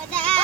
我的爱